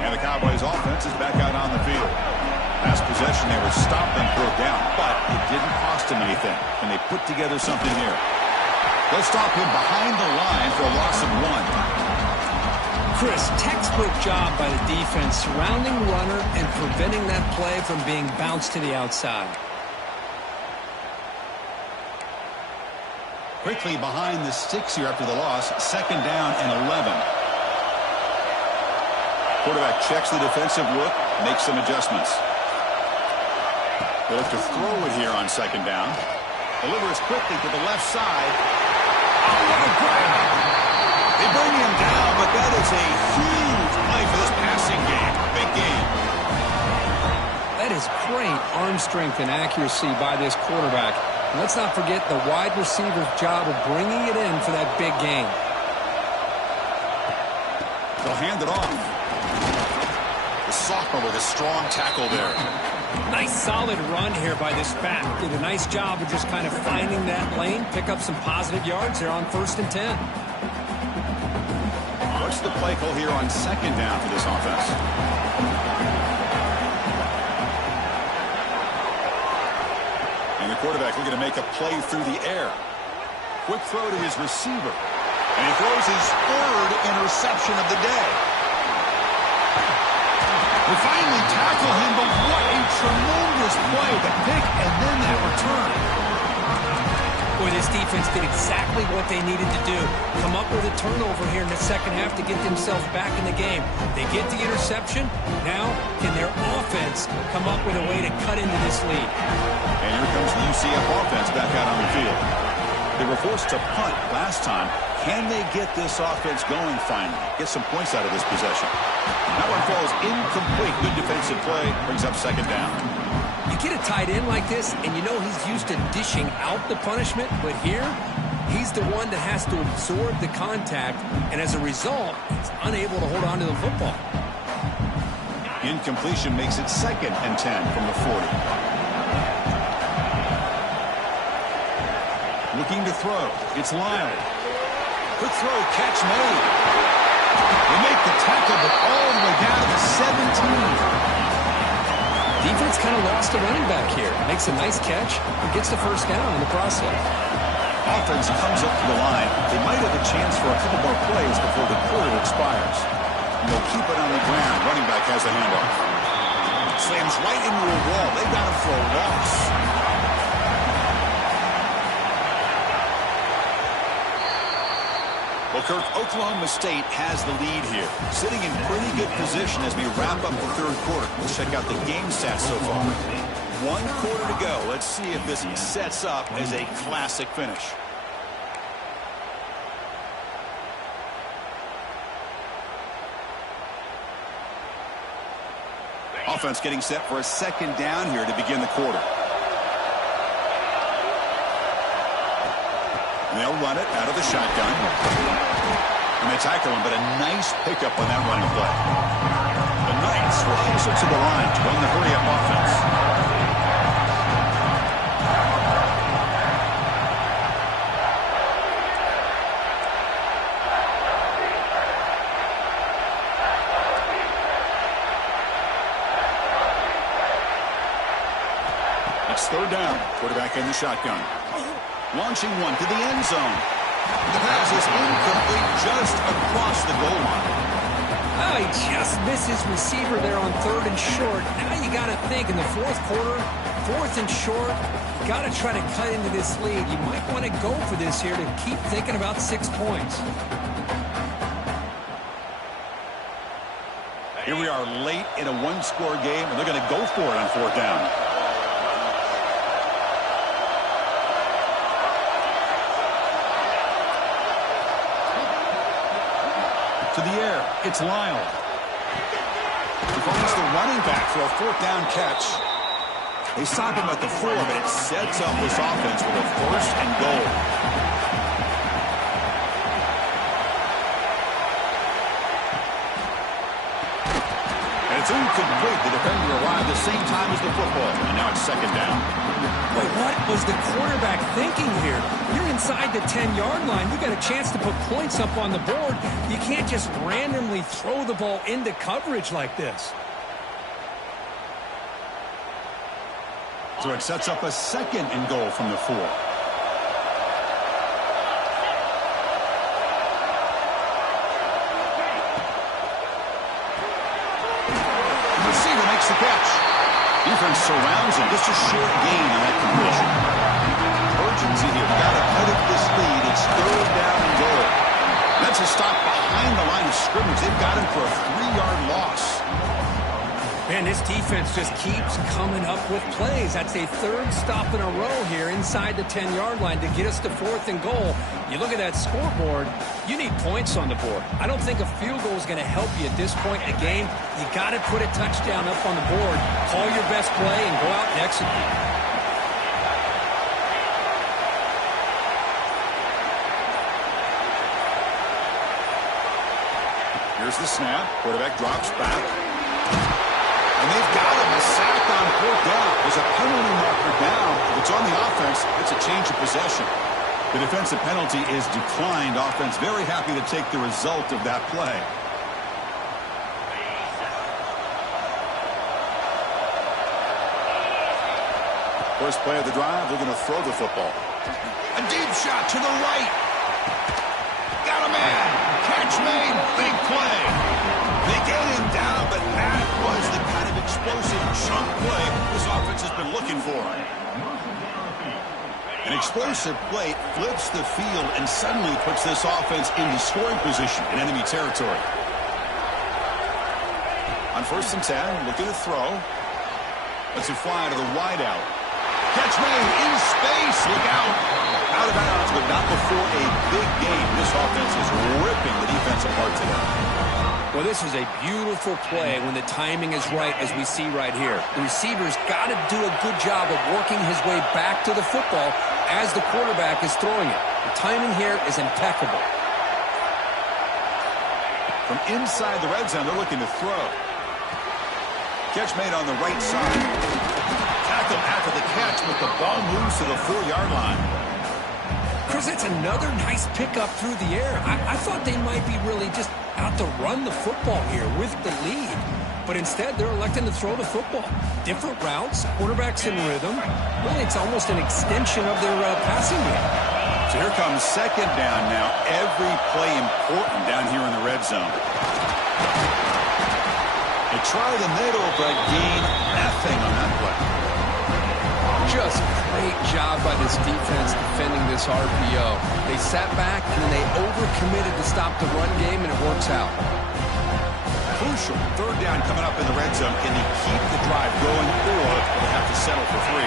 And the Cowboys offense is back out on the field. Last possession they were stopped and pulled down, but it didn't cost them anything. And they put together something here. They'll stop him behind the line for a loss of 1. Chris, textbook job by the defense surrounding the runner and preventing that play from being bounced to the outside. Quickly behind the sticks here after the loss. 2nd down and 11. Quarterback checks the defensive look, makes some adjustments. They look to throw it here on 2nd down. Delivers quickly to the left side. Oh, what a grab! They bring him down, but that is a huge play for this passing game. Big game. That is great arm strength and accuracy by this quarterback. And let's not forget the wide receiver's job of bringing it in for that big game. They'll hand it off. The sophomore with a strong tackle there. Nice solid run here by this back. Did a nice job of just kind of finding that lane, pick up some positive yards there on 1st and 10. What's the play call here on 2nd down for this offense? And the quarterback looking to make a play through the air. Quick throw to his receiver. And he throws his 3rd interception of the day. They finally tackle him, but what a tremendous play. The pick and then that return. Boy, this defense did exactly what they needed to do. Come up with a turnover here in the 2nd half to get themselves back in the game. They get the interception. Now, can their offense come up with a way to cut into this lead? And here comes the UCF offense back out on the field. They were forced to punt last time. Can they get this offense going finally? Get some points out of this possession. That one falls incomplete. Good defensive play. Brings up 2nd down. You get a tight end like this, and you know he's used to dishing out the punishment, but here, he's the one that has to absorb the contact, and as a result, he's unable to hold on to the football. Incompletion makes it 2nd and 10 from the 40. Looking to throw. It's Lyle. Quick throw, catch made. They make the tackle, but all the way down to the 17. Defense kind of lost a running back here. Makes a nice catch and gets the 1st down in the process. Offense comes up to the line. They might have a chance for a couple more plays before the quarter expires. And they'll keep it on the ground. Running back has the handoff. Slams right into a wall. They got him for a loss. Well, Kirk, Oklahoma State has the lead here. Sitting in pretty good position as we wrap up the 3rd quarter. Let's check out the game stats so far. 1 quarter to go. Let's see if this sets up as a classic finish. Offense getting set for a 2nd down here to begin the quarter. And they'll run it out of the shotgun. And they tackle him, but a nice pickup on that running play. The Knights will also to the line to run the hurry-up offense. It's third down. Quarterback in the shotgun. Launching one to the end zone. The pass is incomplete just across the goal line. Oh, he just missed his receiver there on 3rd and short. Now you got to think in the 4th quarter, 4th and short, you got to try to cut into this lead. You might want to go for this here to keep thinking about 6 points. Here we are late in a one-score game, and they're going to go for it on 4th down. To the air, it's Lyle. He finds the running back for a 4th down catch. They stop him at the 4, but it sets up this offense with a 1st and goal. And it's incomplete. The defender arrived the same time as the football, and now it's 2nd down. Wait, what was the quarterback thinking here? You're inside the 10-yard line. You got a chance to put points up on the board. You can't just randomly throw the ball into coverage like this. So it sets up a 2nd and goal from the 4. The receiver makes the catch. Defense surrounds him. Just a short gain on that completion. Urgency here. Got to cut up this lead. It's 3rd down and goal. That's a stop behind the line of scrimmage. They've got him for a 3-yard loss. Man, this defense just keeps coming up with plays. That's a 3rd stop in a row here inside the 10-yard line to get us to 4th and goal. You look at that scoreboard, you need points on the board. I don't think a field goal is going to help you at this point in the game. You got to put a touchdown up on the board, call your best play, and go out and execute. Here's the snap. Quarterback drops back. And they've got him. A sack on 4th down. There's a penalty marker down. If it's on the offense, it's a change of possession. The defensive penalty is declined. Offense very happy to take the result of that play. First play of the drive, they're going to throw the football. A deep shot to the right. Got a man. Catch made. Big play. They get him down, but that was the kind of explosive chunk play this offense has been looking for. An explosive play flips the field and suddenly puts this offense into scoring position in enemy territory. On 1st and 10, looking to throw. Lets it fly to the wideout. Catch made in space. Look out. Out of bounds, but not before a big game. This offense is ripping the defense apart today. Well, this is a beautiful play when the timing is right, as we see right here. The receiver's got to do a good job of working his way back to the football as the quarterback is throwing it. The timing here is impeccable. From inside the red zone, they're looking to throw. Catch made on the right side. Tackle after the catch, but the ball moves to the 4-yard line. Chris, it's another nice pickup through the air. I thought they might be really just out to run the football here with the lead. But instead, they're electing to throw the football. Different routes, quarterbacks in rhythm. Really, it's almost an extension of their passing game. So here comes 2nd down now. Every play important down here in the red zone. They try the middle, but gain nothing on that play. Just great job by this defense defending this RPO. They sat back, and then they overcommitted to stop the run game, and it works out. Crucial 3rd down coming up in the red zone. Can they keep the drive going, or will they have to settle for 3?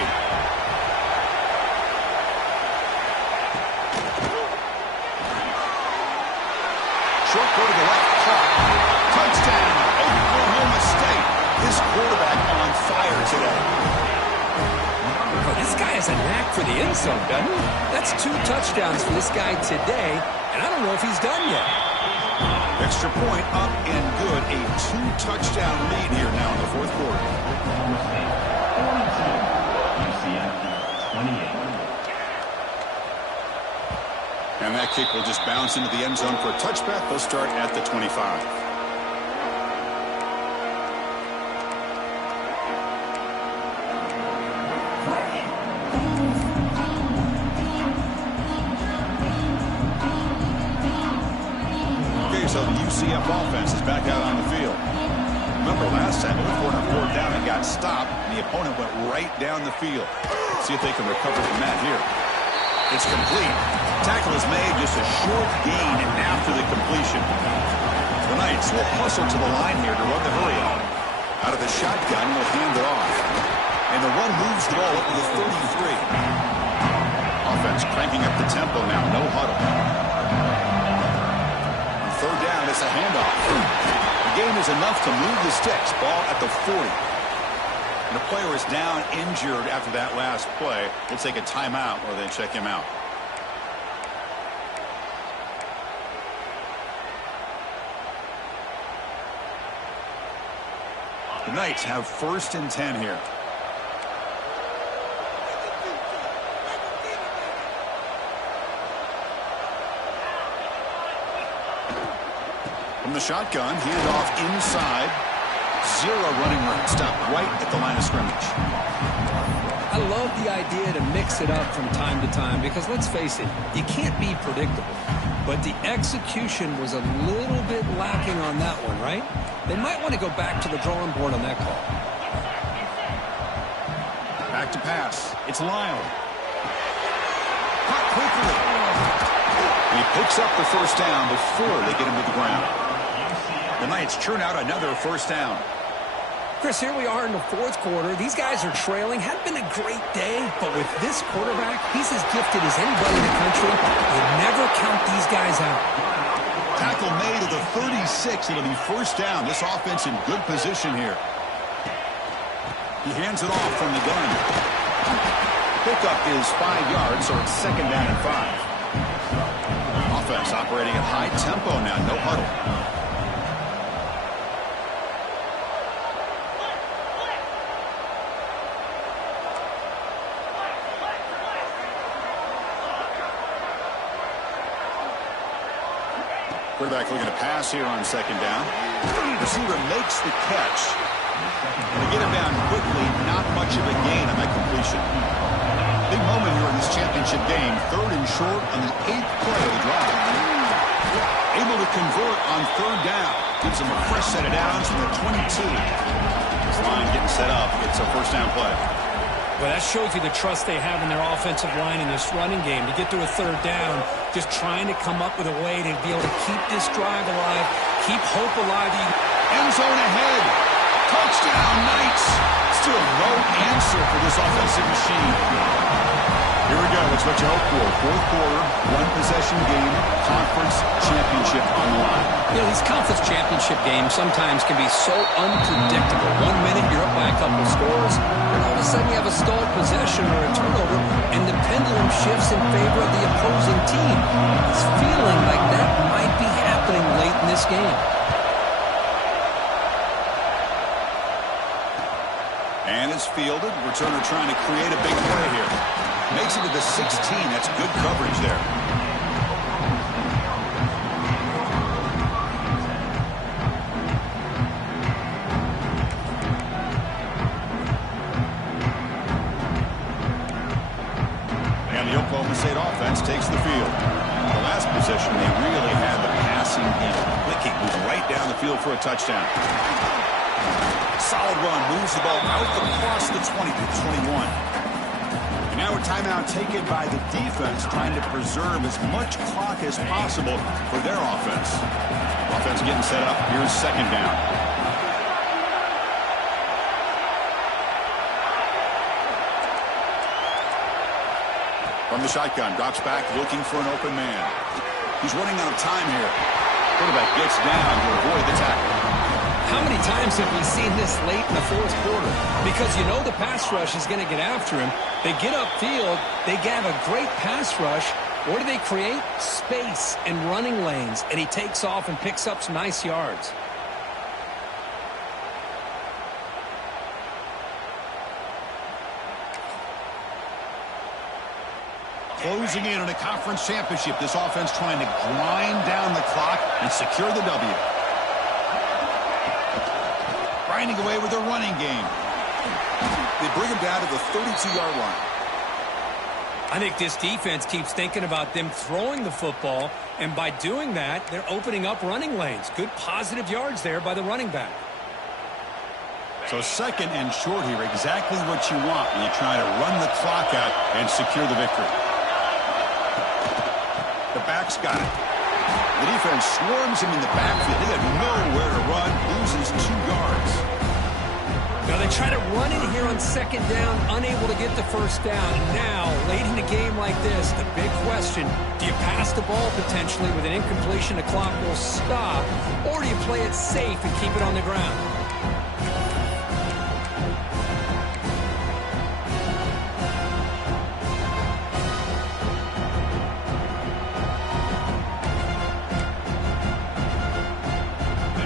Short go to the left. Caught. Touchdown, Oklahoma State. This quarterback on fire today. Oh, this guy has a knack for the end zone, doesn't he? That's 2 touchdowns for this guy today, and I don't know if he's done yet. Extra point up and good. A 2-touchdown lead here now in the 4th quarter. UCF 28. And that kick will just bounce into the end zone for a touchback. They'll start at the 25. UCF offense is back out on the field. Remember last time, it was on 4th down and got stopped, and the opponent went right down the field. See if they can recover from that here. It's complete. Tackle is made, just a short gain after the completion. The Knights will hustle to the line here to run the hurry on. Out of the shotgun, will hand it off. And the run moves the ball up to the 33. Offense cranking up the tempo now, no huddle. On 3rd down, it's a handoff. The game is enough to move the sticks. Ball at the 40. And the player is down injured after that last play. We'll take a timeout or then check him out. The Knights have 1st and 10 here. From the shotgun, handoff inside. 0 running room. Stop right at the line of scrimmage. I love the idea to mix it up from time to time because, let's face it, you can't be predictable. But the execution was a little bit lacking on that one, right? They might want to go back to the drawing board on that call. Back to pass. It's Lyle. Caught quickly. And he picks up the 1st down before they get him to the ground. The Knights churn out another 1st down. Chris, here we are in the 4th quarter. These guys are trailing. Hadn't been a great day, but with this quarterback, he's as gifted as anybody in the country. You never count these guys out. Tackle made at the 36. It'll be 1st down. This offense in good position here. He hands it off from the gun. Pickup is 5 yards, so it's 2nd down and 5. Offense operating at high tempo now. No huddle. Quarterback looking to pass here on 2nd down. Receiver makes the catch. And to get him down quickly, not much of a gain on that completion. Big moment here in this championship game. 3rd and short on the 8th play of the drive. Able to convert on 3rd down. Gives him a fresh set of downs from the 22. This line getting set up. It's a 1st down play. Well, that shows you the trust they have in their offensive line in this running game. To get to a 3rd down, just trying to come up with a way to be able to keep this drive alive, keep hope alive. End zone ahead. Touchdown, Knights. Still no answer for this offensive machine. Here we go. That's what you hope for. 4th quarter, 1-possession game, conference championship on the line. You know, these conference championship games sometimes can be so unpredictable. 1 minute you're up by a couple scores, and all of a sudden you have a stalled possession or a turnover, and the pendulum shifts in favor of the opposing team. It's feeling like that might be happening late in this game. And it's fielded. Returner trying to create a big play here. Makes it to the 16. That's good coverage there. And the Oklahoma State offense takes the field. The last possession, they really had the passing game clicking. Moved right down the field for a touchdown. Solid run. Moves the ball out across the 20 to the 21. And now a timeout taken by the defense, trying to preserve as much clock as possible for their offense. Offense getting set up. Here's 2nd down. From the shotgun, drops back, looking for an open man. He's running out of time here. Quarterback gets down to avoid the tackle. How many times have we seen this late in the 4th quarter? Because you know the pass rush is going to get after him. They get upfield, they have a great pass rush. What do they create? Space and running lanes. And he takes off and picks up some nice yards. Closing in on a conference championship. This offense trying to grind down the clock and secure the W. Grinding away with their running game. They bring him down to the 32-yard line. I think this defense keeps thinking about them throwing the football, and by doing that, they're opening up running lanes. Good positive yards there by the running back. So second and short here, exactly what you want when you try to run the clock out and secure the victory. The back's got it. The defense swarms him in the backfield. They have nowhere to run, loses 2 yards. Now they try to run it here on second down, unable to get the first down. And now, late in a game like this, the big question, do you pass the ball potentially with an incompletion, the clock will stop, or do you play it safe and keep it on the ground?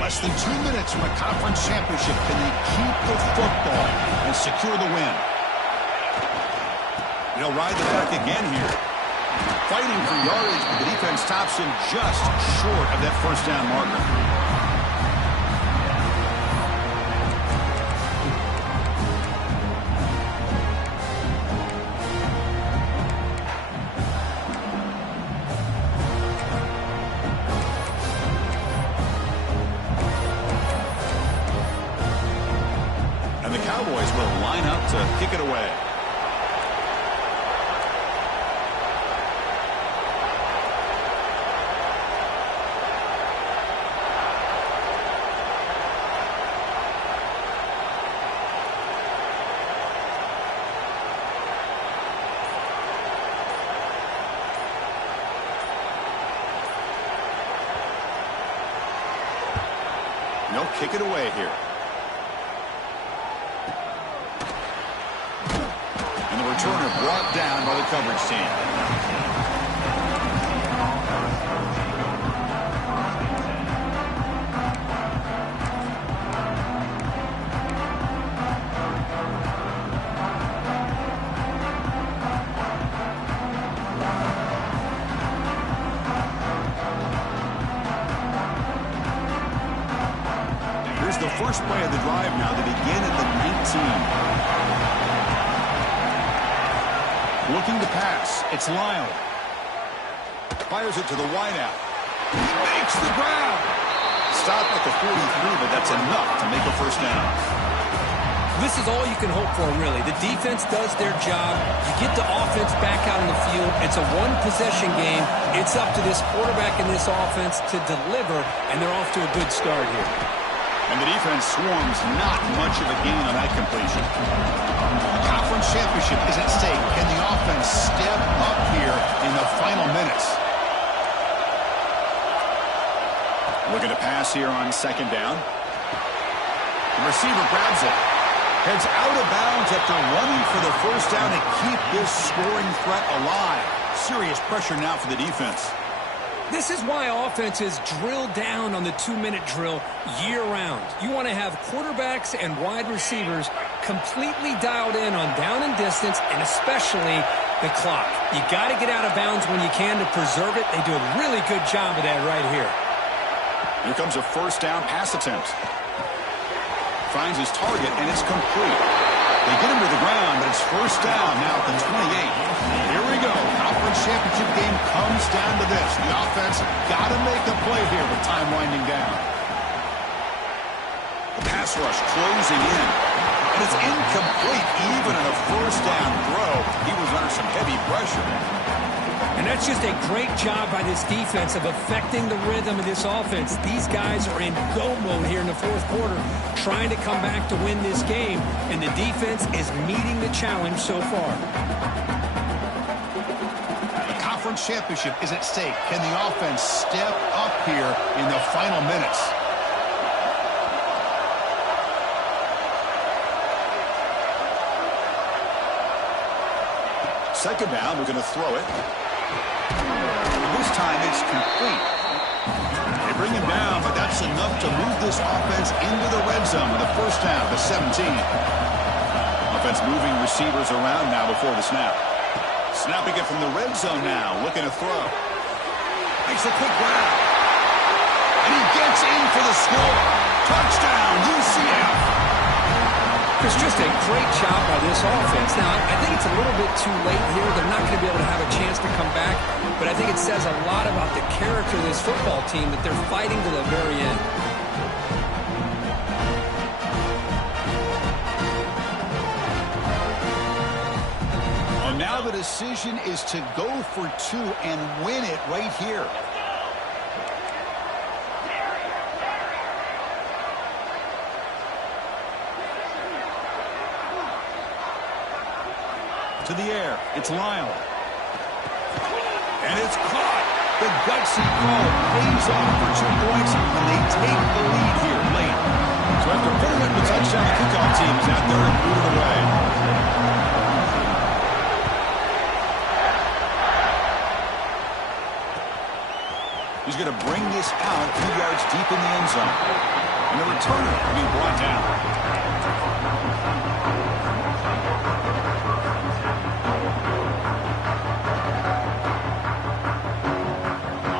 Less than 2 minutes from a conference championship. Can they keep the football and secure the win? They'll ride the back again here. Fighting for yardage, but the defense stops him just short of that first down marker. Cowboys will line up to kick it away. They'll kick it away here. Returner brought down by the coverage team. Here's the first play of the drive now. They begin at the 19. Looking to pass. It's Lyle. Fires it to the wideout. He makes the grab. Stop at the 43, but that's enough to make a first down. This is all you can hope for, really. The defense does their job. You get the offense back out on the field. It's a one-possession game. It's up to this quarterback and this offense to deliver, and they're off to a good start here. And the defense swarms, not much of a gain on that completion. The conference championship is at stake. Can the offense step up here in the final minutes? Looking to pass here on second down. The receiver grabs it. Heads out of bounds after running for the first down to keep this scoring threat alive. Serious pressure now for the defense. This is why offenses drill down on the 2-minute drill year-round. You want to have quarterbacks and wide receivers completely dialed in on down and distance, and especially the clock. You got to get out of bounds when you can to preserve it. They do a really good job of that right here. Here comes a first down pass attempt. Finds his target, and it's complete. They get him to the ground, but it's first down now at the 28. Here we go. Conference championship game comes down to this. The offense got to make a play here with time winding down. The pass rush closing in. And it's incomplete even on a first down throw. He was under some heavy pressure. And that's just a great job by this defense of affecting the rhythm of this offense. These guys are in go mode here in the fourth quarter, trying to come back to win this game, and the defense is meeting the challenge so far. The conference championship is at stake. Can the offense step up here in the final minutes? Second down, we're going to throw it. This time it's complete. They bring him down, but that's enough to move this offense into the red zone with a first down to 17. Offense moving receivers around now before the snap. Snapping it from the red zone now, looking to throw. Makes a quick grab. And he gets in for the score. Touchdown, UCF. It's just a great job by this offense. Now, I think it's a little bit too late here. They're not going to be able to have a chance to come back, but I think it says a lot about the character of this football team that they're fighting to the very end. And now the decision is to go for two and win it right here. To the air, it's Lyle. And it's caught. The gutsy call pays off for 2 points, and they take the lead here late. So after putting up the touchdown, the kickoff team is out there and moving away. He's going to bring this out 2 yards deep in the end zone. And the returner being brought down.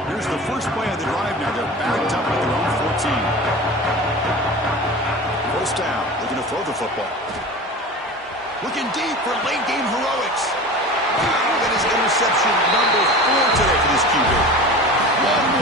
Here's the first play of the drive now. They're backed up at their own 14. First down, looking to throw the football. Looking deep for late game heroics. Wow, that is interception number 4 today for this QB. One